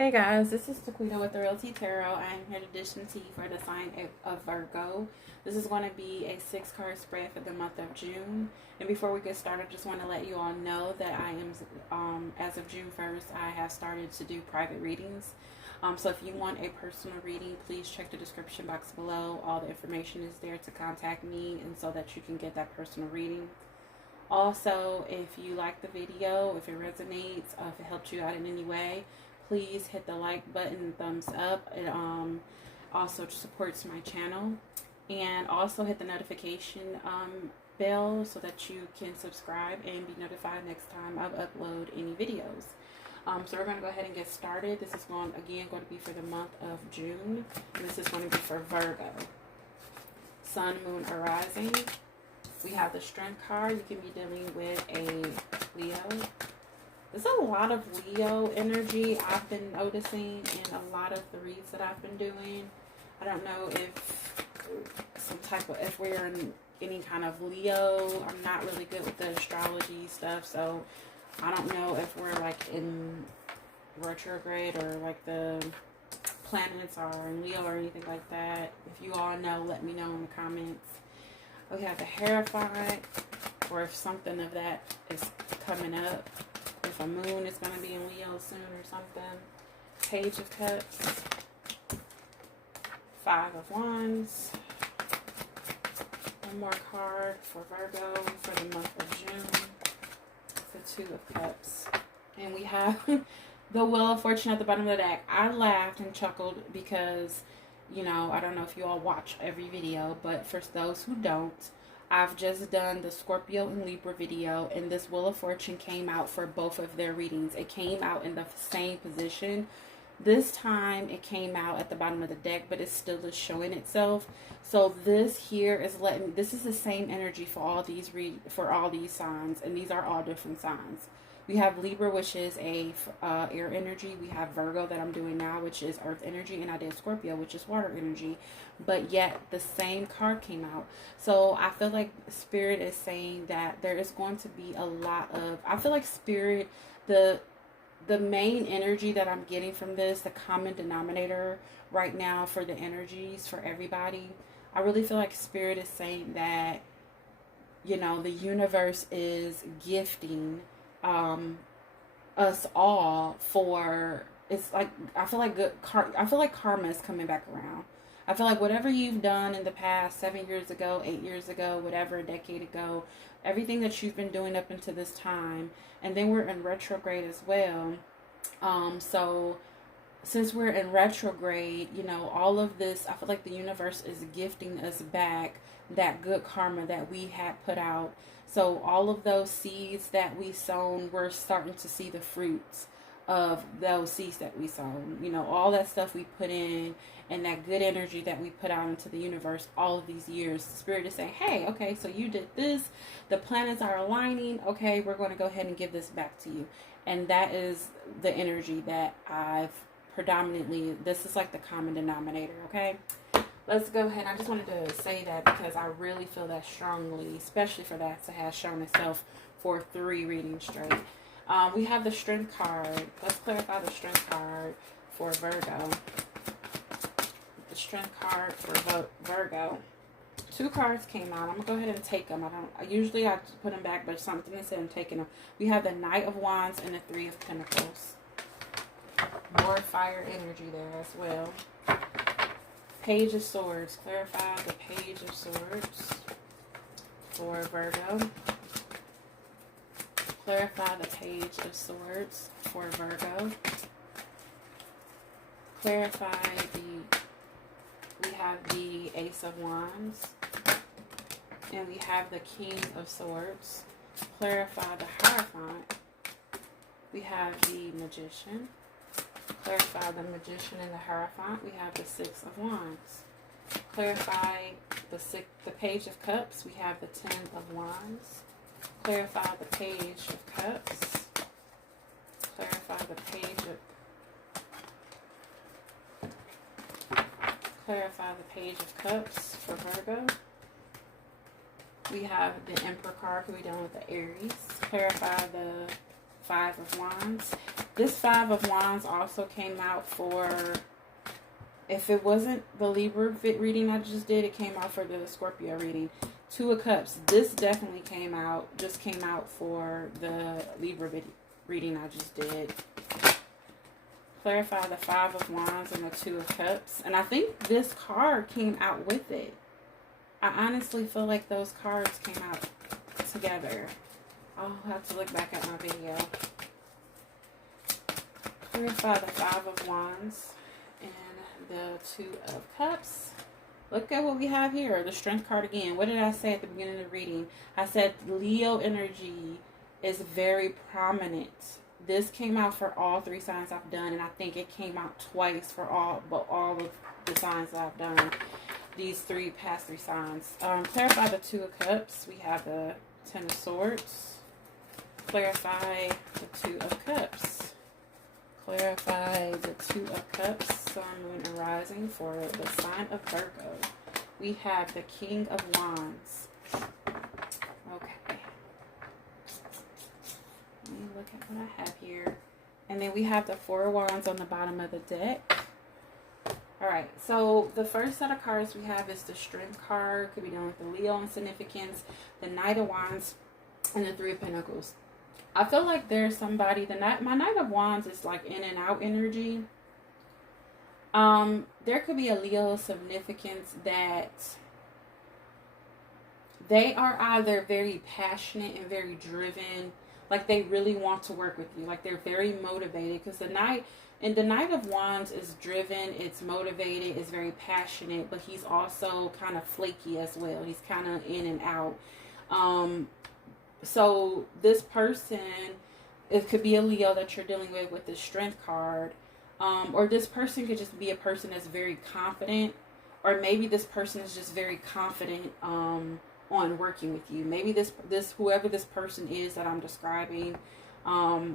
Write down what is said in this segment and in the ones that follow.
Hey guys, this is Taquita with the Realty Tarot. I am here to dish some tea for the sign of Virgo. This is going to be a 6-card spread for the month of June. And before we get started, I just want to let you all know that I am, as of June 1st, I have started to do private readings. So if you want a personal reading, please check the description box below. All the information is there to contact me and so that you can get that personal reading. Also, if you like the video, if it resonates, if it helped you out in any way, please hit the like button and thumbs up. It also supports my channel. And also hit the notification bell so that you can subscribe and be notified next time I upload any videos. So we're going to go ahead and get started. This is going to be for the month of June. And this is going to be for Virgo. Sun, Moon, or Rising. We have the Strength card. You can be dealing with a Leo. There's a lot of Leo energy I've been noticing in a lot of the reads that I've been doing. I don't know if if we're in any kind of Leo. I'm not really good with the astrology stuff, so I don't know if we're like in retrograde or like the planets are in Leo or anything like that. If you all know, let me know in the comments. We have the Hierophant, or if something of that is coming up. If a moon is going to be in Leo soon or something. Page of Cups. 5 of Wands. One more card for Virgo for the month of June. The 2 of Cups. And we have the Wheel of Fortune at the bottom of the deck. I laughed and chuckled because, you know, I don't know if you all watch every video, but for those who don't, I've just done the Scorpio and Libra video, and this Wheel of Fortune came out for both of their readings. It came out in the same position. This time it came out at the bottom of the deck, but it still is showing itself. So this here is this is the same energy for all these signs, and these are all different signs. We have Libra, which is a air energy. We have Virgo that I'm doing now, which is earth energy. And I did Scorpio, which is water energy. But yet the same card came out. So I feel like Spirit is saying that there is going to be a lot of... I feel like Spirit, the main energy that I'm getting from this, the common denominator right now for the energies for everybody, I really feel like Spirit is saying that, you know, the universe is gifting us all for, it's like, I feel like karma is coming back around. I feel like whatever you've done in the past, 7 years ago, 8 years ago, whatever, a decade ago, everything that you've been doing up until this time, and then we're in retrograde as well. So since we're in retrograde, you know, all of this, I feel like the universe is gifting us back that good karma that we had put out. So all of those seeds that we sown, we're starting to see the fruits of those seeds that we sown. You know, all that stuff we put in and that good energy that we put out into the universe all of these years. Spirit is saying, hey, okay, so you did this. The planets are aligning. Okay, we're going to go ahead and give this back to you. And that is the energy that I've predominantly, this is like the common denominator, okay? Let's go ahead. I just wanted to say that because I really feel that strongly, especially for that to have shown itself for 3 readings straight. We have the Strength card. Let's clarify the Strength card for Virgo. The Strength card for Virgo. 2 cards came out. I'm going to go ahead and take them. Usually I put them back, but something that said I'm taking them. We have the Knight of Wands and the 3 of Pentacles. More fire energy there as well. Page of Swords. Clarify the Page of Swords for Virgo. Clarify the Page of Swords for Virgo. Clarify we have the Ace of Wands. And we have the King of Swords. Clarify the Hierophant. We have the Magician. Clarify the Magician and the Hierophant. We have the 6 of Wands. Clarify the Page of Cups. We have the 10 of Wands. Clarify the Page of Cups. Clarify the Page of Cups for Virgo. We have the Emperor card. We're dealing with the Aries. Clarify the 5 of Wands. This Five of Wands also came out for, if it wasn't the Libra reading I just did, it came out for the Scorpio reading. Two of Cups. This definitely came out for the Libra reading I just did. Clarify the Five of Wands and the Two of Cups. And I think this card came out with it. I honestly feel like those cards came out together. I'll have to look back at my video. Clarify the Five of Wands and the Two of Cups. Look at what we have here. The Strength card again. What did I say at the beginning of the reading? I said Leo energy is very prominent. This came out for all three signs I've done, and I think it came out twice for all of the signs that I've done. These past three signs. Clarify the Two of Cups. We have the Ten of Swords. Clarify the Two of Cups. Clarify the Two of Cups, Sun, Moon, and Rising for the sign of Virgo. We have the King of Wands. Okay. Let me look at what I have here. And then we have the Four of Wands on the bottom of the deck. Alright, so the first set of cards we have is the Strength card. Could be dealing with the Leo and significance, the Knight of Wands, and the Three of Pentacles. I feel like there's somebody, my Knight of Wands is like in and out energy. There could be a Leo significance that they are either very passionate and very driven, like they really want to work with you, like they're very motivated, because the Knight of Wands is driven, it's motivated, it's very passionate, but he's also kind of flaky as well. He's kind of in and out. So this person, it could be a Leo that you're dealing with the Strength card. Or this person could just be a person that's very confident. Or maybe this person is just very confident on working with you. Maybe whoever this person is that I'm describing,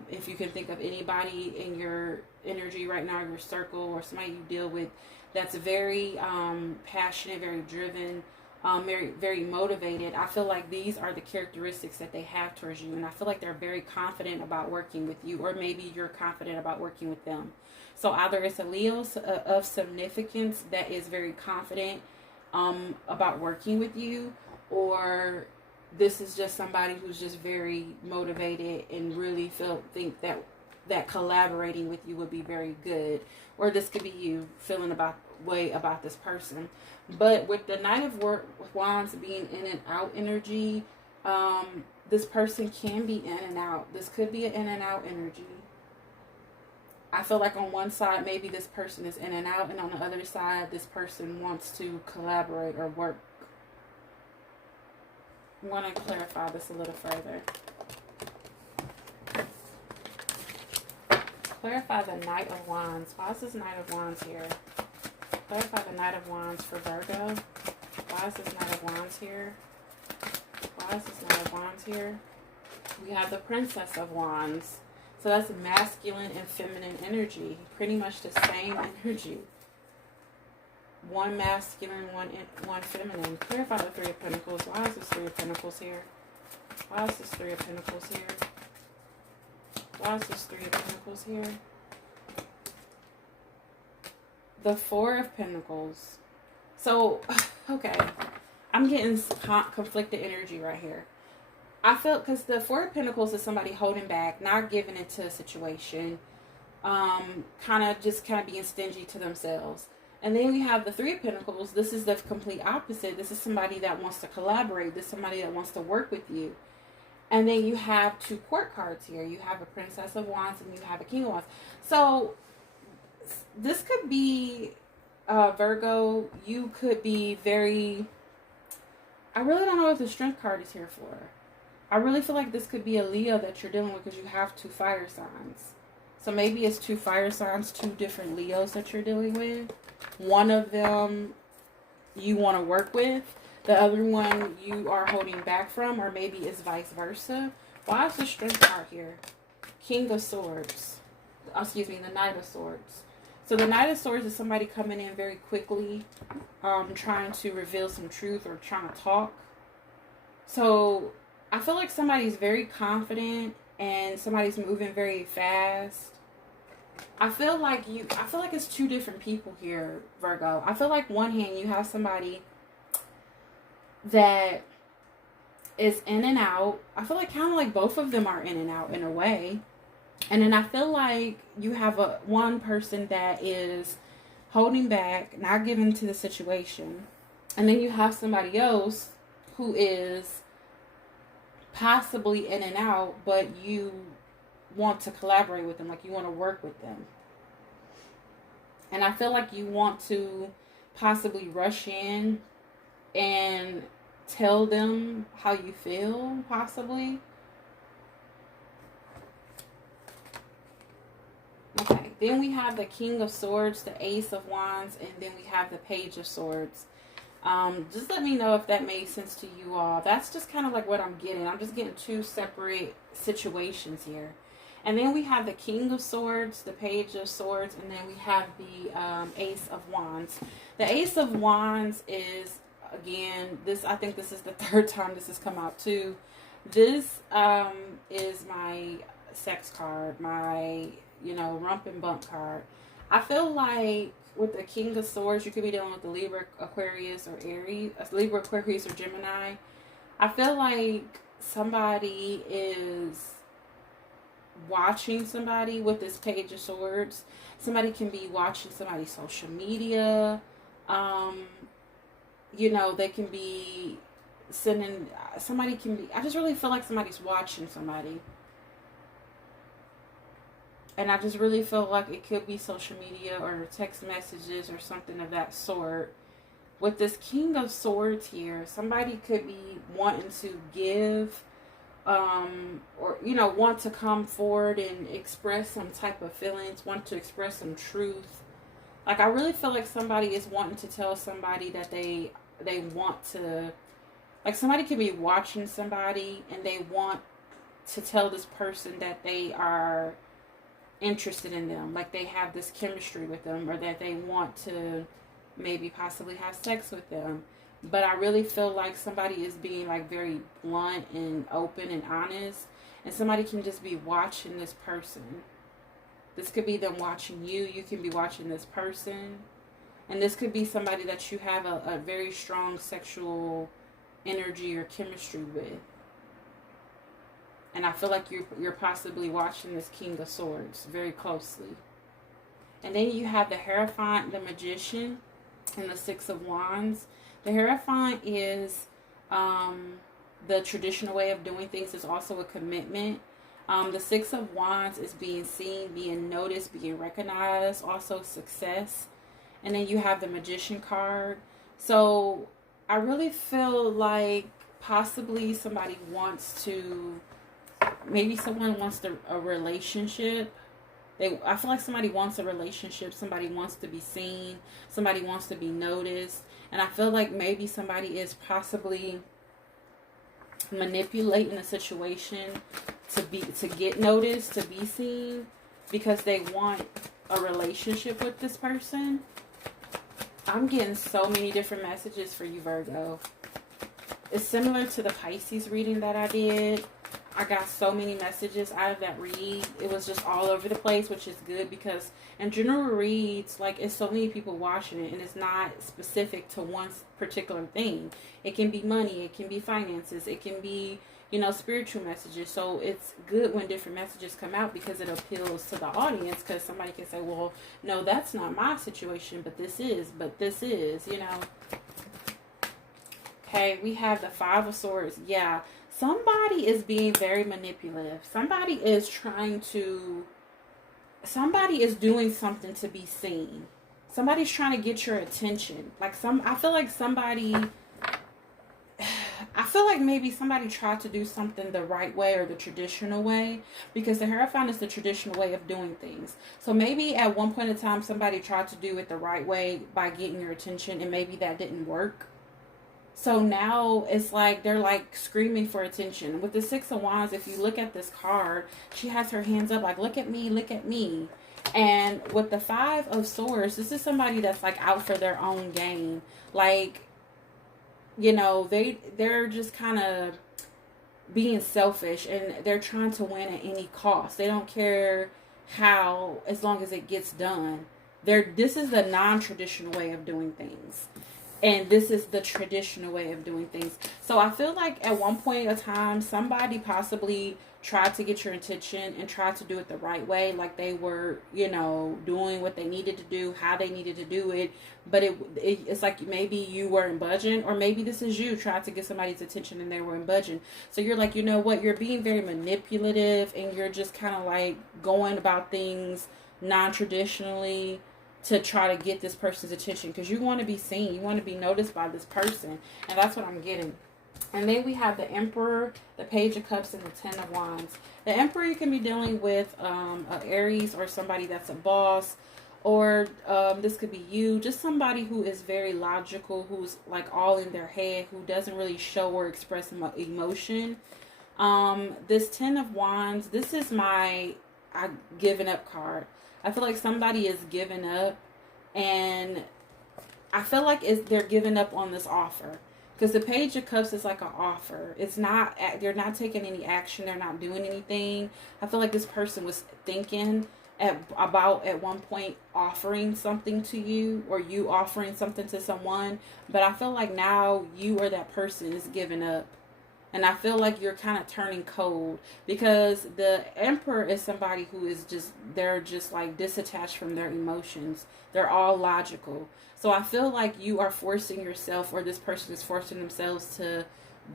if you can think of anybody in your energy right now, your circle, or somebody you deal with that's very passionate, very driven, very, very motivated. I feel like these are the characteristics that they have towards you, and I feel like they're very confident about working with you, or maybe you're confident about working with them. So either it's a Leo of significance that is very confident about working with you, or this is just somebody who's just very motivated and really think that collaborating with you would be very good. Or this could be you feeling way about this person. But with the Knight of Wands being in and out energy, this person can be in and out. This could be an in and out energy. I feel like on one side, maybe this person is in and out, and on the other side, this person wants to collaborate or work. I want to clarify this a little further. Clarify the Knight of Wands. Why is this Knight of Wands here? Clarify the Knight of Wands for Virgo. Why is this Knight of Wands here? Why is this Knight of Wands here? We have the Princess of Wands. So that's masculine and feminine energy. Pretty much the same energy. One masculine, one feminine. Clarify the Three of Pentacles. Why is this Three of Pentacles here? Why is this Three of Pentacles here? Why is this Three of Pentacles here? The Four of Pentacles. So, okay. I'm getting conflicted energy right here. I feel, because the Four of Pentacles is somebody holding back, not giving into a situation. Kind of being stingy to themselves. And then we have the Three of Pentacles. This is the complete opposite. This is somebody that wants to collaborate. This is somebody that wants to work with you. And then you have two court cards here. You have a Princess of Wands and you have a King of Wands. So this could be Virgo. You could be very... I really don't know what the Strength card is here for. I really feel like this could be a Leo that you're dealing with, because you have two fire signs. So maybe it's two fire signs, two different Leos that you're dealing with. One of them you want to work with. The other one you are holding back from, or maybe it's vice versa. Why is the Strength card here? King of Swords. Excuse me, the Knight of Swords. So the Knight of Swords is somebody coming in very quickly, trying to reveal some truth or trying to talk. So I feel like somebody's very confident and somebody's moving very fast. I feel like it's two different people here, Virgo. I feel like one hand you have somebody that is in and out. I feel like kind of like both of them are in and out in a way. And then I feel like you have one person that is holding back, not giving to the situation. And then you have somebody else who is possibly in and out, but you want to collaborate with them, like you want to work with them. And I feel like you want to possibly rush in and tell them how you feel, possibly. Okay, then we have the King of Swords, the Ace of Wands, and then we have the Page of Swords. Just let me know if that made sense to you all. That's just kind of like what I'm getting. I'm just getting two separate situations here. And then we have the King of Swords, the Page of Swords, and then we have the Ace of Wands. The Ace of Wands is, again, I think this is the third time this has come out too. This is my sex card, my, rump and bump card. I feel like with the King of Swords, you could be dealing with the Libra, Aquarius, or Aries, Libra, Aquarius, or Gemini. I feel like somebody is watching somebody with this Page of Swords. Somebody can be watching somebody's social media. They can be sending, I just really feel like somebody's watching somebody. And I just really feel like it could be social media or text messages or something of that sort. With this King of Swords here, somebody could be wanting to give, or, want to come forward and express some type of feelings, want to express some truth. Like, I really feel like somebody is wanting to tell somebody that they want to, like, somebody could be watching somebody and they want to tell this person that they are interested in them, like they have this chemistry with them, or that they want to maybe possibly have sex with them. But I really feel like somebody is being like very blunt and open and honest, and somebody can just be watching this person. This could be them watching you. You can be watching this person, and this could be somebody that you have a very strong sexual energy or chemistry with. And I feel like you're possibly watching this King of Swords very closely. And then you have the Hierophant, the Magician, and the Six of Wands. The Hierophant is the traditional way of doing things. It's also a commitment. The Six of Wands is being seen, being noticed, being recognized, also success. And then you have the Magician card. So I really feel like possibly somebody wants to... Maybe someone wants a relationship. I feel like somebody wants a relationship. Somebody wants to be seen. Somebody wants to be noticed. And I feel like maybe somebody is possibly manipulating a situation to get noticed, to be seen, because they want a relationship with this person. I'm getting so many different messages for you, Virgo. It's similar to the Pisces reading that I did. I got so many messages out of that read. It was just all over the place, which is good because in general reads, like, it's so many people watching it and it's not specific to one particular thing. It can be money, it can be finances, it can be, spiritual messages. So it's good when different messages come out because it appeals to the audience, because somebody can say, well, no, that's not my situation, but this is, Okay, we have the Five of Swords. Yeah. Somebody is being very manipulative. Somebody is doing something to be seen. Somebody's trying to get your attention. I feel like maybe somebody tried to do something the right way or the traditional way, because the Hierophant is the traditional way of doing things. So maybe at one point in time, somebody tried to do it the right way by getting your attention, and maybe that didn't work. So now it's like they're like screaming for attention. With the Six of Wands, if you look at this card, she has her hands up like, look at me, look at me. And with the Five of Swords, this is somebody that's like out for their own gain. Like, they're just kind of being selfish and they're trying to win at any cost. They don't care how, as long as it gets done. This is the non-traditional way of doing things. And this is the traditional way of doing things. So I feel like at one point in time, somebody possibly tried to get your attention and tried to do it the right way. Like they were, you know, doing what they needed to do, how they needed to do it. But it's like maybe you weren't budging, or maybe this is you trying to get somebody's attention and they weren't budging. So you're like, you know what, you're being very manipulative, and you're just kind of like going about things non-traditionally to try to get this person's attention, because you want to be seen, you want to be noticed by this person. And that's what I'm getting. And then we have the Emperor, the Page of Cups, and the Ten of Wands. The Emperor, you can be dealing with an Aries, or somebody that's a boss, or this could be you, just somebody who is very logical, who's like all in their head, who doesn't really show or express emotion. This Ten of Wands, this is my giving up card. I feel like somebody is giving up, and I feel like they're giving up on this offer. Because the Page of Cups is like an offer. It's not, they're not taking any action. They're not doing anything. I feel like this person was thinking about at one point offering something to you, or you offering something to someone. But I feel like now you or that person is giving up. And I feel like you're kind of turning cold, because the Emperor is somebody who is they're just like disattached from their emotions. They're all logical. So I feel like you are forcing yourself, or this person is forcing themselves to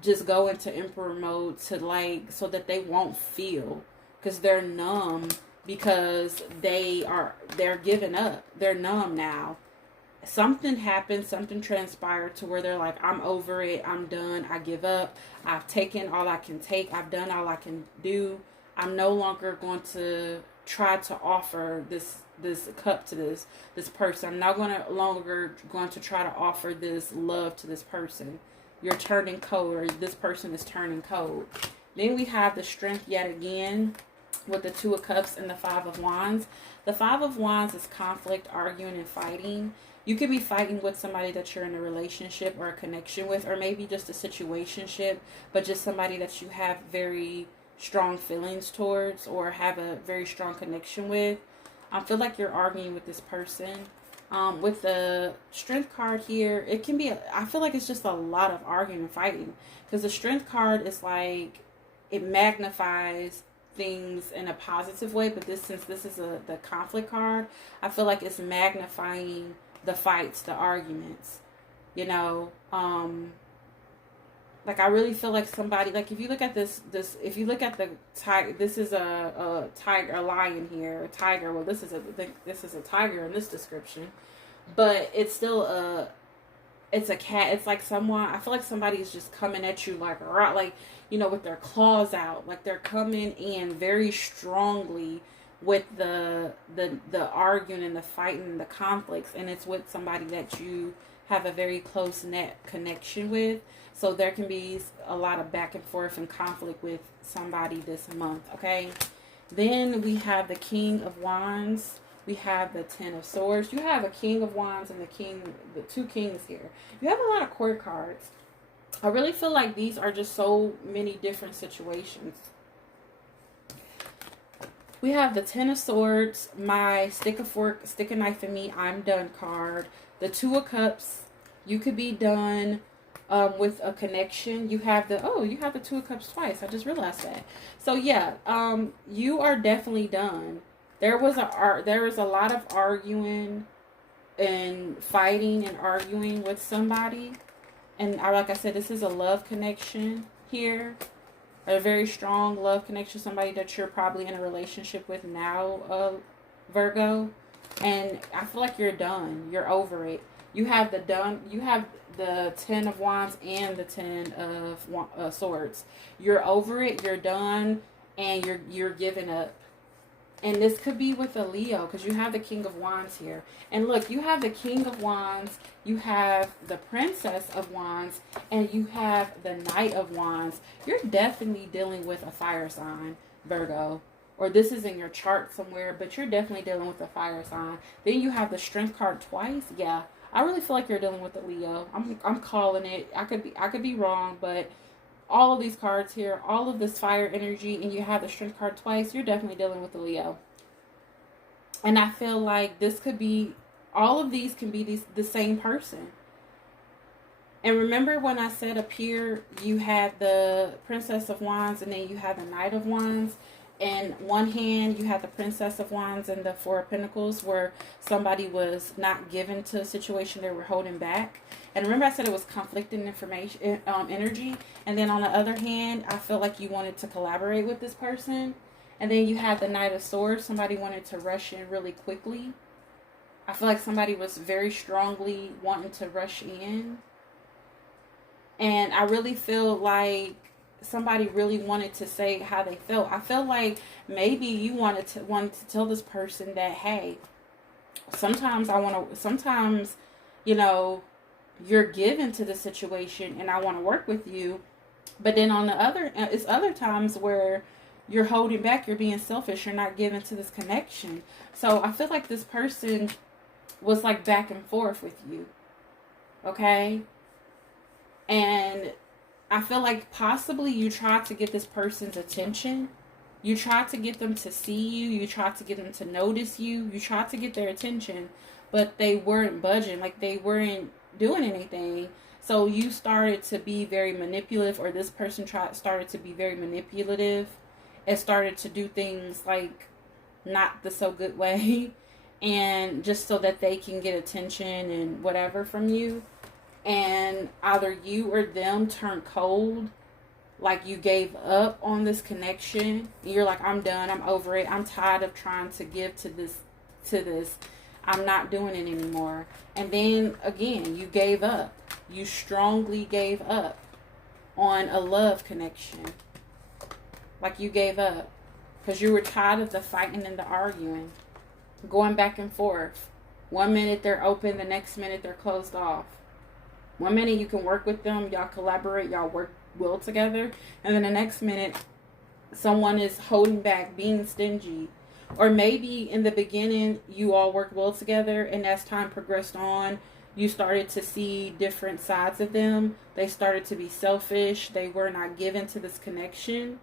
just go into Emperor mode, to like, so that they won't feel, because they're numb, because they're giving up. They're numb now. Something happened, something transpired to where they're like, I'm over it, I'm done, I give up, I've taken all I can take, I've done all I can do, I'm no longer going to try to offer this cup to this person. I'm not longer going to try to offer this love to this person. You're turning cold, or this person is turning cold. Then we have the Strength yet again, with the Two of Cups and the Five of Wands. The Five of Wands is conflict, arguing, and fighting. You could be fighting with somebody that you're in a relationship or a connection with, or maybe just a situationship, but just somebody that you have very strong feelings towards, or have a very strong connection with. I feel like you're arguing with this person. With the Strength card here, it can be, I feel like it's just a lot of arguing and fighting, because the Strength card is like, it magnifies things in a positive way, but since this is the conflict card, I feel like it's magnifying the fights, the arguments, you know. Like I really feel like somebody, like if you look at this if you look at the tiger, this is a tiger, a lion here, a tiger. Well, this is a tiger in this description, but it's still it's a cat. It's like someone, I feel like somebody's just coming at you like, you know, with their claws out, like they're coming in very strongly with the arguing and the fighting and the conflicts, and it's with somebody that you have a very close net connection with. So there can be a lot of back and forth and conflict with somebody this month, okay? Then we have the King of Wands. We have the Ten of Swords. You have a King of Wands and the two kings here. You have a lot of court cards. I really feel like these are just so many different situations. We have the Ten of Swords, my stick a knife in me, I'm done card. The Two of Cups, you could be done with a connection. You have the Two of Cups twice. I just realized that. So yeah, you are definitely done. There was a lot of arguing and fighting and arguing with somebody, and like I said, this is a love connection here. A very strong love connection, somebody that you're probably in a relationship with now, Virgo. And I feel like you're done. You're over it. You have the Ten of Wands and the Ten of Swords. You're over it. You're done, and you're giving up. And this could be with a Leo, because you have the King of Wands here. And look, you have the King of Wands, you have the Princess of Wands, and you have the Knight of Wands. You're definitely dealing with a fire sign, Virgo. Or this is in your chart somewhere, but you're definitely dealing with a fire sign. Then you have the Strength card twice. Yeah, I really feel like you're dealing with a Leo. I'm calling it. I could be wrong, but all of these cards here, all of this fire energy, and you have the Strength card twice, you're definitely dealing with a Leo. And I feel like this could be, all of these can be the same person. And remember when I said up here, you had the Princess of Wands and then you had the Knight of Wands. In one hand, you had the Princess of Wands and the Four of Pentacles, where somebody was not given to a situation, they were holding back. And remember I said it was conflicting information, energy. And then on the other hand, I feel like you wanted to collaborate with this person. And then you had the Knight of Swords. Somebody wanted to rush in really quickly. I feel like somebody was very strongly wanting to rush in. And I really feel like somebody really wanted to say how they felt. I feel like maybe you wanted to tell this person that, hey, sometimes you know, you're given to the situation and I want to work with you. But then on the other, it's other times where you're holding back, you're being selfish, you're not given to this connection. So I feel like this person was like back and forth with you. Okay? And I feel like possibly you tried to get this person's attention. You tried to get them to see you. You tried to get them to notice you. You tried to get their attention, but they weren't budging. Like, they weren't doing anything. So you started to be very manipulative, or this person started to be very manipulative and started to do things like not the so good way, and just so that they can get attention and whatever from you. And either you or them turned cold, like you gave up on this connection. You're like, I'm done, I'm over it, I'm tired of trying to give to this, I'm not doing it anymore. And then again, you gave up. You strongly gave up on a love connection. Like, you gave up because you were tired of the fighting and the arguing, going back and forth. 1 minute they're open, the next minute they're closed off. 1 minute you can work with them, y'all collaborate, y'all work well together, and then the next minute someone is holding back, being stingy. Or maybe in the beginning you all worked well together, and as time progressed on, you started to see different sides of them. They started to be selfish. They were not given to this connection.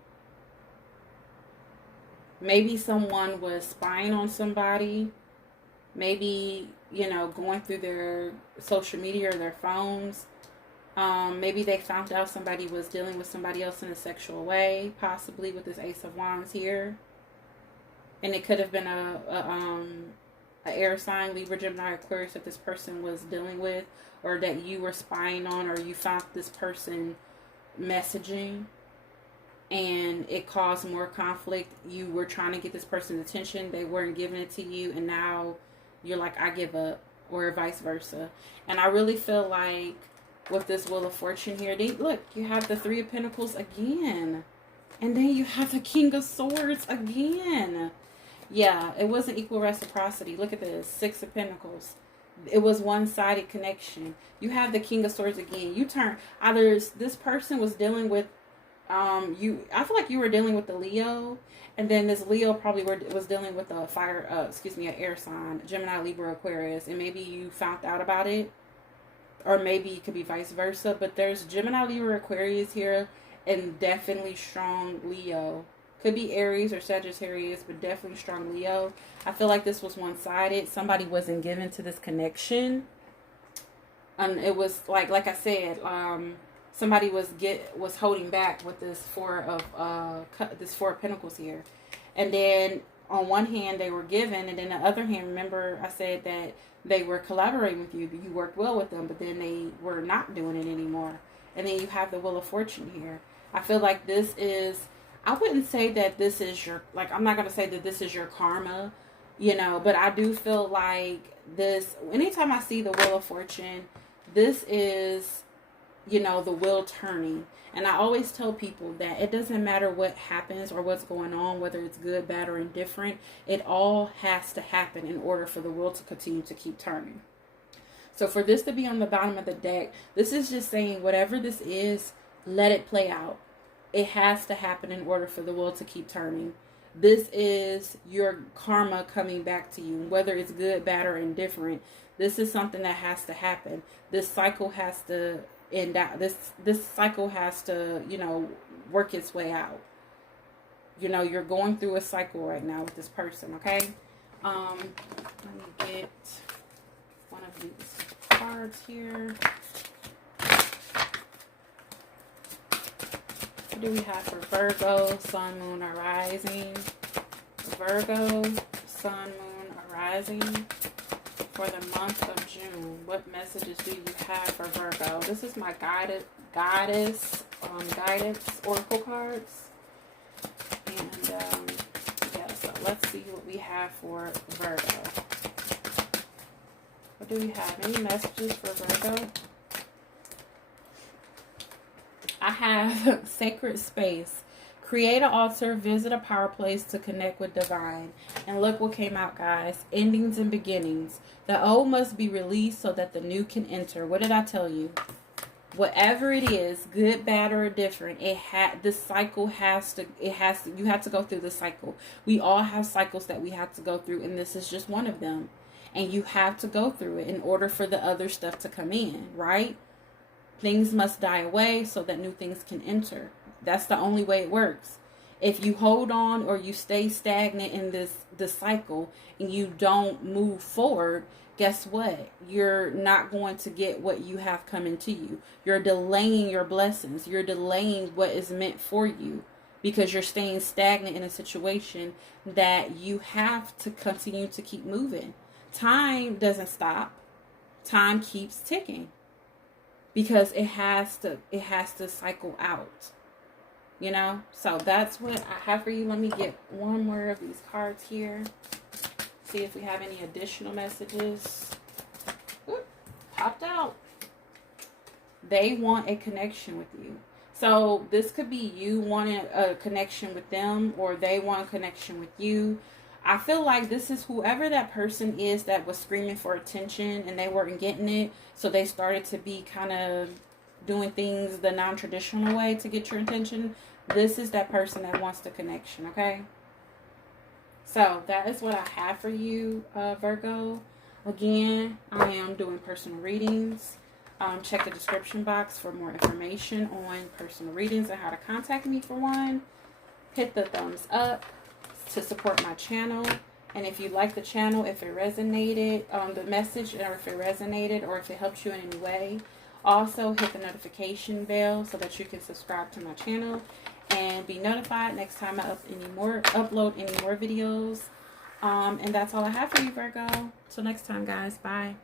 Maybe someone was spying on somebody. Maybe, going through their social media or their phones. Maybe they found out somebody was dealing with somebody else in a sexual way, possibly with this Ace of Wands here. And it could have been a air sign, Libra, Gemini, Aquarius, that this person was dealing with, or that you were spying on, or you found this person messaging and it caused more conflict. You were trying to get this person's attention, they weren't giving it to you, and now you're like, I give up, or vice versa. And I really feel like with this Wheel of Fortune here, look, you have the Three of Pentacles again, and then you have the King of Swords again. Yeah, it wasn't equal reciprocity. Look at this, Six of Pentacles. It was one-sided connection. You have the King of Swords again. You turn, either this person was dealing with I feel like you were dealing with the Leo, and then this Leo probably was dealing with a an air sign, Gemini, Libra, Aquarius, and maybe you found out about it, or maybe it could be vice versa. But there's Gemini, Libra, Aquarius here, and definitely strong Leo. Could be Aries or Sagittarius, but definitely strong Leo. I feel like this was one-sided. Somebody wasn't given to this connection. It was like I said, somebody was holding back with this Four of Pentacles here. And then on one hand they were given, and then the other hand, remember I said that they were collaborating with you, you worked well with them, but then they were not doing it anymore. And then you have the Wheel of Fortune here. I feel like this is, I wouldn't say that this is your, like, I'm not going to say that this is your karma, but I do feel like this, anytime I see the Wheel of Fortune, this is, the wheel turning. And I always tell people that it doesn't matter what happens or what's going on, whether it's good, bad, or indifferent, it all has to happen in order for the wheel to continue to keep turning. So for this to be on the bottom of the deck, this is just saying whatever this is, let it play out. It has to happen in order for the wheel to keep turning. This is your karma coming back to you, whether it's good, bad, or indifferent. This is something that has to happen. This cycle has to end out. This cycle has to, work its way out. You're going through a cycle right now with this person, okay? Let me get one of these cards here. What do we have for Virgo, Sun, Moon, or Rising? Virgo, Sun, Moon, or Rising for the month of June. What messages do you have for Virgo? This is my guidance oracle cards. And yeah, so let's see what we have for Virgo. What do we have? Any messages for Virgo? I have sacred space. Create an altar, visit a power place to connect with divine. And look what came out, guys. Endings and beginnings. The old must be released so that the new can enter. What did I tell you? Whatever it is, good, bad, or different, this cycle you have to go through the cycle. We all have cycles that we have to go through, and this is just one of them. And you have to go through it in order for the other stuff to come in, right? Things must die away so that new things can enter. That's the only way it works. If you hold on or you stay stagnant in this cycle and you don't move forward, guess what? You're not going to get what you have coming to you. You're delaying your blessings. You're delaying what is meant for you because you're staying stagnant in a situation that you have to continue to keep moving. Time doesn't stop. Time keeps ticking because it has to cycle out. You know, so that's what I have for you. Let me get one more of these cards here. See if we have any additional messages. Oop, popped out. They want a connection with you. So this could be you wanting a connection with them, or they want a connection with you. I feel like this is whoever that person is that was screaming for attention and they weren't getting it. So they started to be kind of doing things the non-traditional way to get your attention. This is that person that wants the connection, okay? So that is what I have for you, Virgo. Again, I am doing personal readings. Check the description box for more information on personal readings and how to contact me for one. Hit the thumbs up to support my channel. And if you like the channel, if it resonated, the message, or if it resonated, or if it helped you in any way, also hit the notification bell so that you can subscribe to my channel and be notified next time I upload any more videos. And that's all I have for you, Virgo. Till next time, guys. Bye.